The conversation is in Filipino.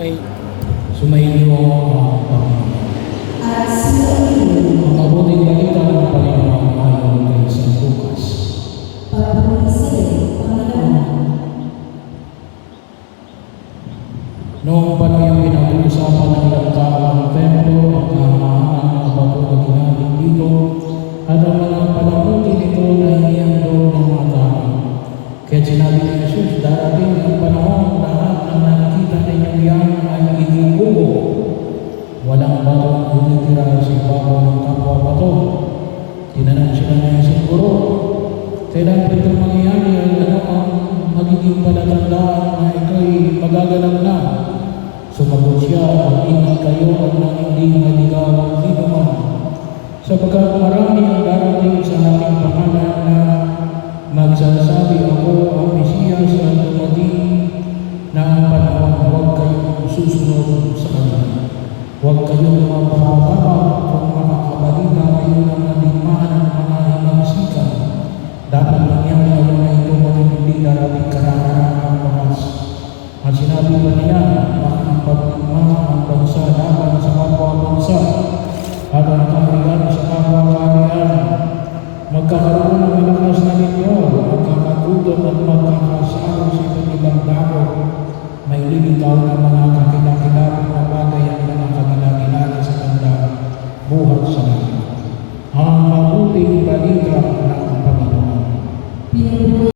Sumainyo ang Panginoon. Ang mabuting balita ng Panginoon ayon kay San Lucas. Noong panahon pinag-uusapan ng ilang tao ang templo, ang kahamahan ng mga bato na ginamit dito, at ang mga panamuti nito na inihandog ng mga tao. Kaya sinabi ni Jesus, darating ang panahon, lahat ang nakikita ninyong yan ay ibubuo. Walang batong ititira sa ibabaw ng kapwa bato. Tinanong sila niya siguro, kailan pa itong mangyayari ay ano ang magiging palatandaan na ito'y magaganap na? Sumagot siya, mag-ingat kayo at nang hindi maligaw ang sino man. Sapagkat marami ang darating sa aking pangalan na magsasabi ako ang Mesiyas at dumating na ang panahon, huwag kayong susunod sa kanila. Huwag kayong mapapakama